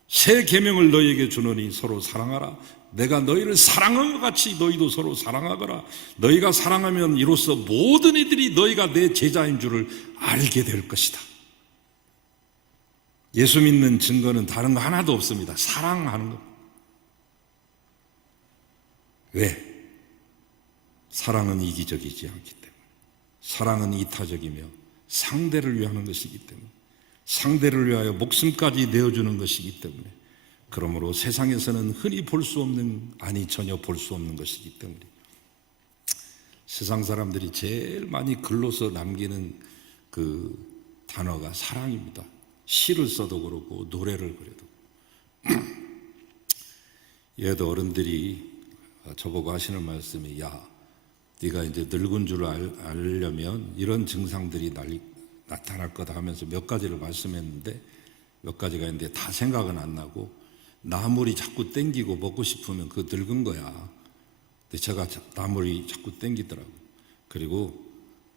새 계명을 너희에게 주노니 서로 사랑하라. 내가 너희를 사랑한 것 같이 너희도 서로 사랑하거라. 너희가 사랑하면 이로써 모든 이들이 너희가 내 제자인 줄을 알게 될 것이다. 예수 믿는 증거는 다른 거 하나도 없습니다. 사랑하는 것. 왜? 사랑은 이기적이지 않기 때문에. 사랑은 이타적이며 상대를 위하는 것이기 때문에, 상대를 위하여 목숨까지 내어주는 것이기 때문에, 그러므로 세상에서는 흔히 볼 수 없는, 아니 전혀 볼 수 없는 것이기 때문에 세상 사람들이 제일 많이 글로서 남기는 그 단어가 사랑입니다. 시를 써도 그렇고 노래를 그래도. 얘도 어른들이 저보고 하시는 말씀이, 야, 네가 이제 늙은 줄 알려면 이런 증상들이 나타날 거다 하면서 몇 가지를 말씀했는데, 몇 가지가 있는데 다 생각은 안 나고, 나물이 자꾸 땡기고 먹고 싶으면 그거 늙은 거야. 근데 제가 나물이 자꾸 땡기더라고. 그리고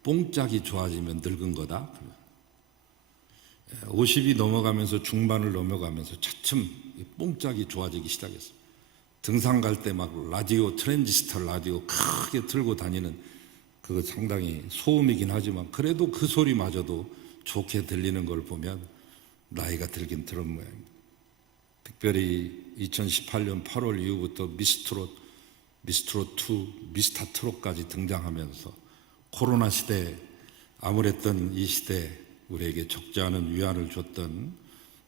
뽕짝이 좋아지면 늙은 거다. 50이 넘어가면서 중반을 넘어가면서 차츰 뽕짝이 좋아지기 시작했어요. 등산 갈 때 막 라디오, 트랜지스터 라디오 크게 틀고 다니는 그거 상당히 소음이긴 하지만 그래도 그 소리마저도 좋게 들리는 걸 보면 나이가 들긴 들은 모양입니다. 특별히 2018년 8월 이후부터 미스트롯 2, 미스터 트롯까지 등장하면서 코로나 시대에 암울했던 이 시대에 우리에게 적지 않은 위안을 줬던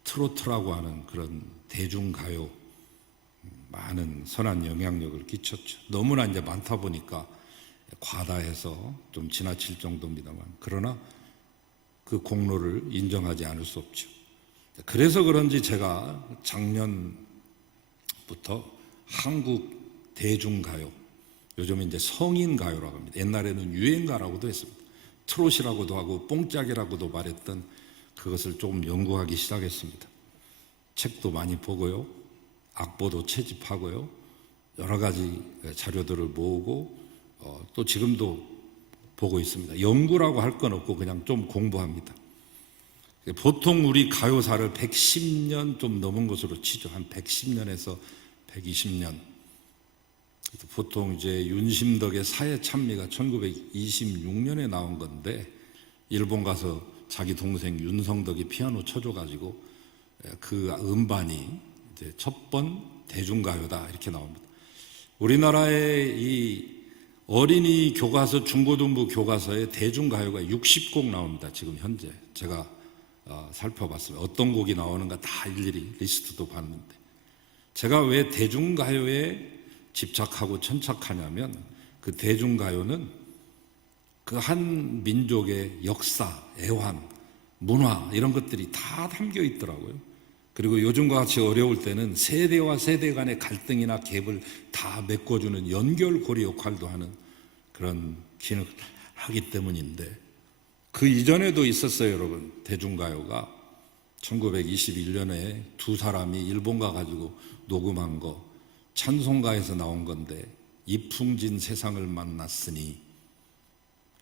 트로트라고 하는 그런 대중가요, 많은 선한 영향력을 끼쳤죠. 너무나 이제 많다 보니까 과다해서 좀 지나칠 정도입니다만, 그러나 그 공로를 인정하지 않을 수 없죠. 그래서 그런지 제가 작년부터 한국 대중가요, 요즘은 이제 성인가요라고 합니다. 옛날에는 유행가라고도 했습니다. 트롯이라고도 하고 뽕짝이라고도 말했던 그것을 조금 연구하기 시작했습니다. 책도 많이 보고요, 악보도 채집하고요, 여러 가지 자료들을 모으고 또 지금도 보고 있습니다. 연구라고 할 건 없고 그냥 좀 공부합니다. 보통 우리 가요사를 110년 좀 넘은 것으로 치죠. 한 110년에서 120년. 보통 이제 윤심덕의 사회찬미가 1926년에 나온 건데, 일본 가서 자기 동생 윤성덕이 피아노 쳐줘가지고 그 음반이 이제 첫 번 대중가요다 이렇게 나옵니다. 우리나라의 이 어린이 교과서, 중고등부 교과서에 대중가요가 60곡 나옵니다. 지금 현재 제가 살펴봤습니다. 어떤 곡이 나오는가 다 일일이 리스트도 봤는데, 제가 왜 대중가요에 집착하고 천착하냐면, 그 대중가요는 그 한 민족의 역사, 애환, 문화 이런 것들이 다 담겨 있더라고요. 그리고 요즘과 같이 어려울 때는 세대와 세대 간의 갈등이나 갭을 다 메꿔주는 연결고리 역할도 하는 그런 기능을 하기 때문인데, 그 이전에도 있었어요, 여러분. 대중가요가 1921년에 두 사람이 일본 가가지고 녹음한 거, 찬송가에서 나온 건데, 이풍진 세상을 만났으니,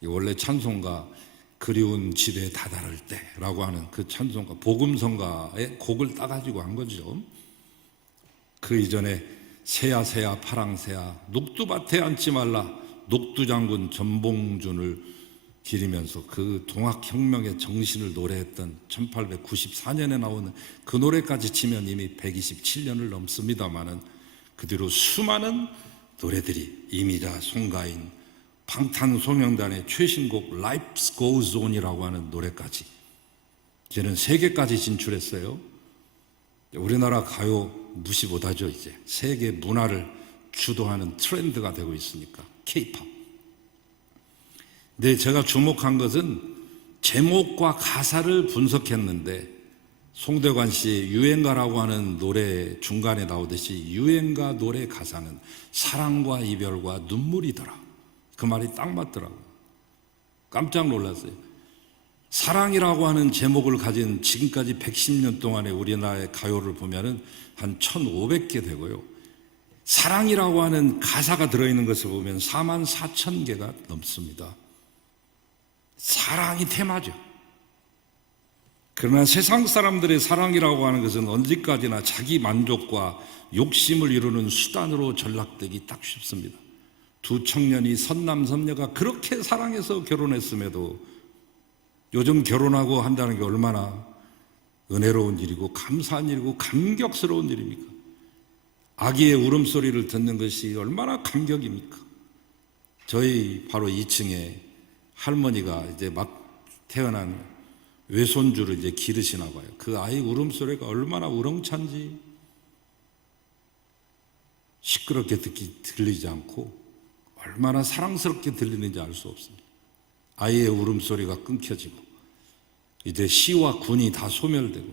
원래 찬송가 그리운 집에 다다를 때라고 하는 그 찬송가, 복음성가의 곡을 따가지고 한 거죠. 그 이전에 새야 새야 파랑새야 녹두밭에 앉지 말라 녹두장군 전봉준을 기리면서 그 동학혁명의 정신을 노래했던 1894년에 나오는 그 노래까지 치면 이미 127년을 넘습니다마는 그 뒤로 수많은 노래들이 이미자, 송가인, 방탄소년단의 최신곡 Life Goes On이라고 하는 노래까지 이제는 세계까지 진출했어요. 우리나라 가요 무시 못하죠. 이제 세계 문화를 주도하는 트렌드가 되고 있으니까 K-pop. 근데 제가 주목한 것은 제목과 가사를 분석했는데 송대관 씨의 유행가라고 하는 노래 중간에 나오듯이 유행가 노래 가사는 사랑과 이별과 눈물이더라. 그 말이 딱 맞더라고요. 깜짝 놀랐어요. 사랑이라고 하는 제목을 가진 지금까지 110년 동안의 우리나라의 가요를 보면은 한 1,500개 되고요. 사랑이라고 하는 가사가 들어있는 것을 보면 44,000개가 넘습니다. 사랑이 테마죠. 그러나 세상 사람들의 사랑이라고 하는 것은 언제까지나 자기 만족과 욕심을 이루는 수단으로 전락되기 딱 쉽습니다. 두 청년이 선남선녀가 그렇게 사랑해서 결혼했음에도 요즘 결혼하고 한다는 게 얼마나 은혜로운 일이고 감사한 일이고 감격스러운 일입니까? 아기의 울음소리를 듣는 것이 얼마나 감격입니까? 저희 바로 2층에 할머니가 이제 막 태어난 외손주를 이제 기르시나 봐요. 그 아이 울음소리가 얼마나 우렁찬지 시끄럽게 들리지 않고 얼마나 사랑스럽게 들리는지 알 수 없습니다. 아이의 울음소리가 끊겨지고 이제 시와 군이 다 소멸되고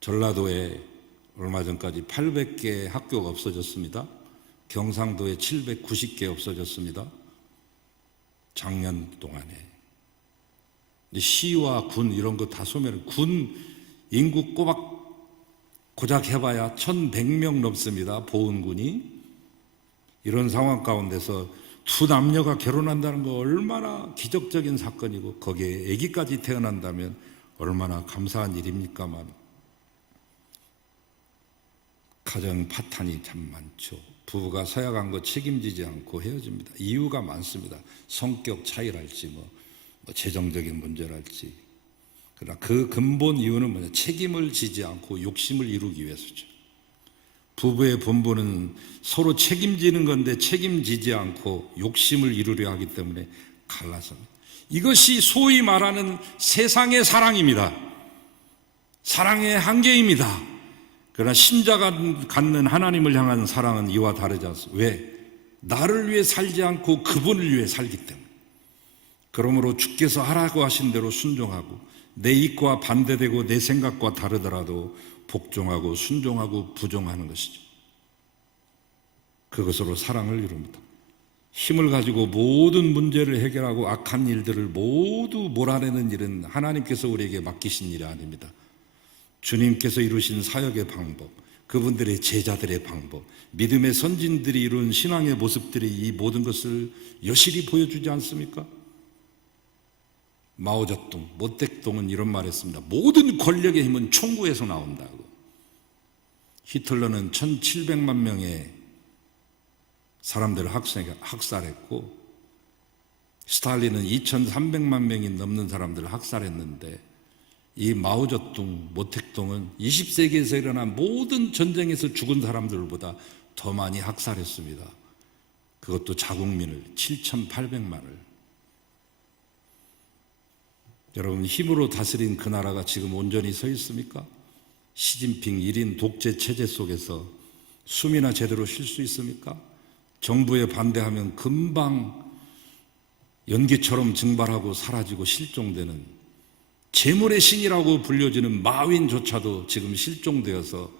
전라도에 얼마 전까지 800개 학교가 없어졌습니다. 경상도에 790개 없어졌습니다. 작년 동안에 시와 군 이런 거 다 소멸. 군 인구 고작 해봐야 1,100명 넘습니다. 보훈군이. 이런 상황 가운데서 두 남녀가 결혼한다는 거 얼마나 기적적인 사건이고 거기에 아기까지 태어난다면 얼마나 감사한 일입니까만 가정 파탄이 참 많죠. 부부가 서약한 거 책임지지 않고 헤어집니다. 이유가 많습니다. 성격 차이랄지 뭐 재정적인 문제랄지. 그러나 그 근본 이유는 뭐냐? 책임을 지지 않고 욕심을 이루기 위해서죠. 부부의 본분은 서로 책임지는 건데 책임지지 않고 욕심을 이루려 하기 때문에 갈라섭니다. 이것이 소위 말하는 세상의 사랑입니다. 사랑의 한계입니다. 그러나 신자가 갖는 하나님을 향한 사랑은 이와 다르지 않습니다. 왜? 나를 위해 살지 않고 그분을 위해 살기 때문에. 그러므로 주께서 하라고 하신 대로 순종하고 내意과 반대되고 내 생각과 다르더라도 복종하고 순종하고 부종하는 것이죠. 그것으로 사랑을 이룹니다. 힘을 가지고 모든 문제를 해결하고 악한 일들을 모두 몰아내는 일은 하나님께서 우리에게 맡기신 일이 아닙니다. 주님께서 이루신 사역의 방법, 그분들의 제자들의 방법, 믿음의 선진들이 이룬 신앙의 모습들이 이 모든 것을 여실히 보여주지 않습니까? 마오쩌둥, 모택동은 이런 말 했습니다. 모든 권력의 힘은 총구에서 나온다고. 히틀러는 1,700만 명의 사람들을 학살했고 스탈린은 2,300만 명이 넘는 사람들을 학살했는데 이 마오쩌둥, 모택동은 20세기에서 일어난 모든 전쟁에서 죽은 사람들보다 더 많이 학살했습니다. 그것도 자국민을 7,800만을. 여러분, 힘으로 다스린 그 나라가 지금 온전히 서 있습니까? 시진핑 1인 독재 체제 속에서 숨이나 제대로 쉴 수 있습니까? 정부에 반대하면 금방 연기처럼 증발하고 사라지고 실종되는 재물의 신이라고 불려지는 마윈조차도 지금 실종되어서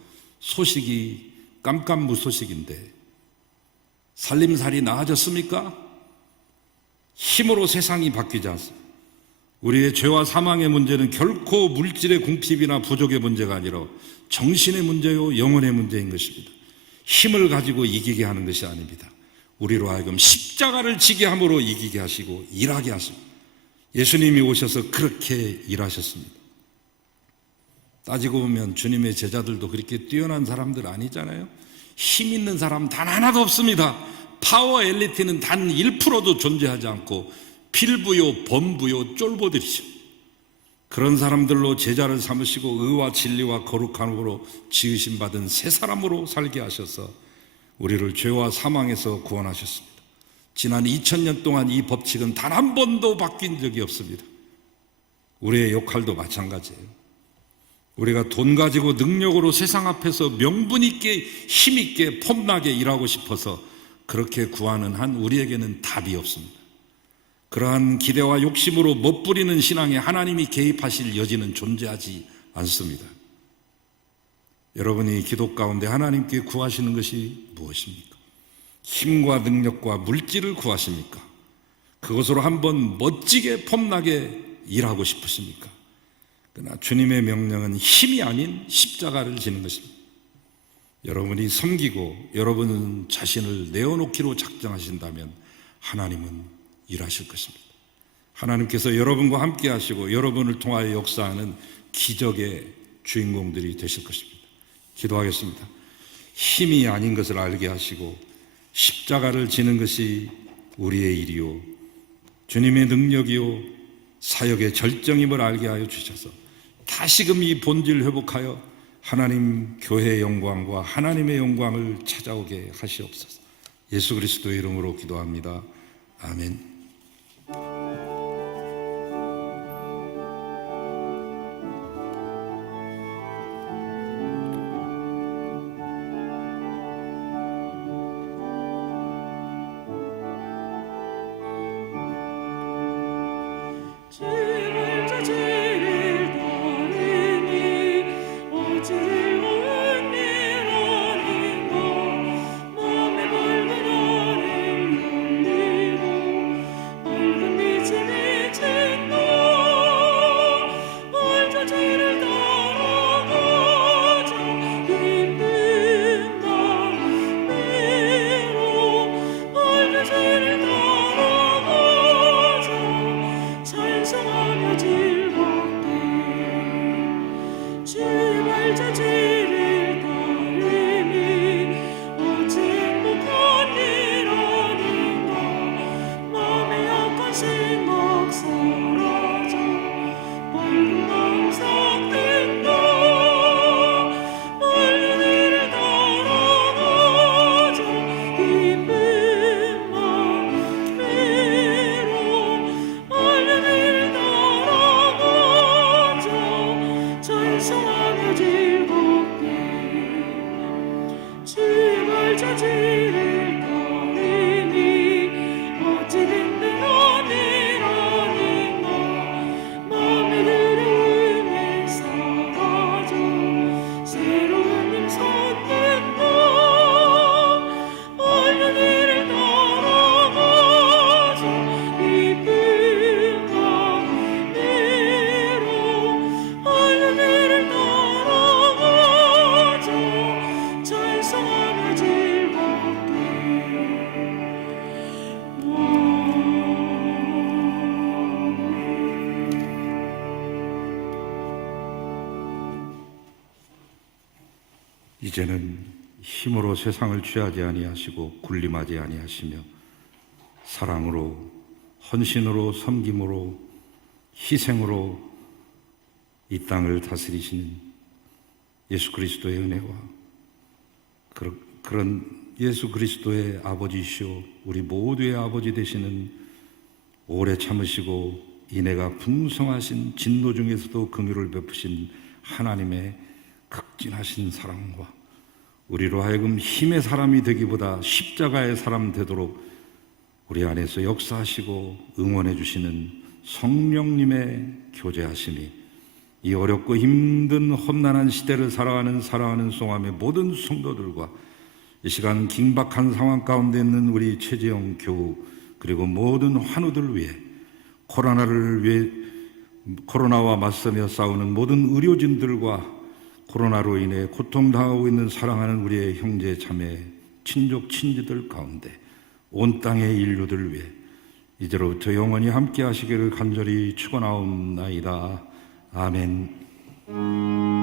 소식이 깜깜무소식인데 살림살이 나아졌습니까? 힘으로 세상이 바뀌지 않습니다. 우리의 죄와 사망의 문제는 결코 물질의 궁핍이나 부족의 문제가 아니라 정신의 문제요 영혼의 문제인 것입니다. 힘을 가지고 이기게 하는 것이 아닙니다. 우리로 하여금 십자가를 지게 함으로 이기게 하시고 일하게 하십니다. 예수님이 오셔서 그렇게 일하셨습니다. 따지고 보면 주님의 제자들도 그렇게 뛰어난 사람들 아니잖아요. 힘 있는 사람 단 하나도 없습니다. 파워 엘리트는 단 1%도 존재하지 않고 필부요, 범부요, 쫄보들이죠. 그런 사람들로 제자를 삼으시고 의와 진리와 거룩함으로 지으심 받은 새 사람으로 살게 하셔서 우리를 죄와 사망에서 구원하셨습니다. 지난 2000년 동안 이 법칙은 단 한 번도 바뀐 적이 없습니다. 우리의 역할도 마찬가지예요. 우리가 돈 가지고 능력으로 세상 앞에서 명분 있게 힘 있게 폼나게 일하고 싶어서 그렇게 구하는 한 우리에게는 답이 없습니다. 그러한 기대와 욕심으로 멋부리는 신앙에 하나님이 개입하실 여지는 존재하지 않습니다. 여러분이 기도 가운데 하나님께 구하시는 것이 무엇입니까? 힘과 능력과 물질을 구하십니까? 그것으로 한번 멋지게 폼나게 일하고 싶으십니까? 그러나 주님의 명령은 힘이 아닌 십자가를 지는 것입니다. 여러분이 섬기고 여러분은 자신을 내어놓기로 작정하신다면 하나님은 일하실 것입니다. 하나님께서 여러분과 함께 하시고 여러분을 통하여 역사하는 기적의 주인공들이 되실 것입니다. 기도하겠습니다. 힘이 아닌 것을 알게 하시고 십자가를 지는 것이 우리의 일이요 주님의 능력이요 사역의 절정임을 알게 하여 주셔서 다시금 이 본질 회복하여 하나님 교회의 영광과 하나님의 영광을 찾아오게 하시옵소서. 예수 그리스도의 이름으로 기도합니다. 아멘. 이제는 힘으로 세상을 취하지 아니하시고 군림하지 아니하시며 사랑으로 헌신으로 섬김으로 희생으로 이 땅을 다스리시는 예수 그리스도의 은혜와 그런 예수 그리스도의 아버지시오 우리 모두의 아버지 되시는 오래 참으시고 인애가 풍성하신 진노 중에서도 긍휼을 베푸신 하나님의 극진하신 사랑과 우리로 하여금 힘의 사람이 되기보다 십자가의 사람 되도록 우리 안에서 역사하시고 응원해 주시는 성령님의 교제하심이 이 어렵고 힘든 험난한 시대를 살아가는 사랑하는 송암의 모든 성도들과 이 시간 긴박한 상황 가운데 있는 우리 최재영 교우 그리고 모든 환우들 위해 코로나와 맞서며 싸우는 모든 의료진들과 코로나로 인해 고통당하고 있는 사랑하는 우리의 형제 자매 친족 친지들 가운데 온 땅의 인류들 위해 이제로부터 영원히 함께 하시기를 간절히 축원하옵나이다. 아멘.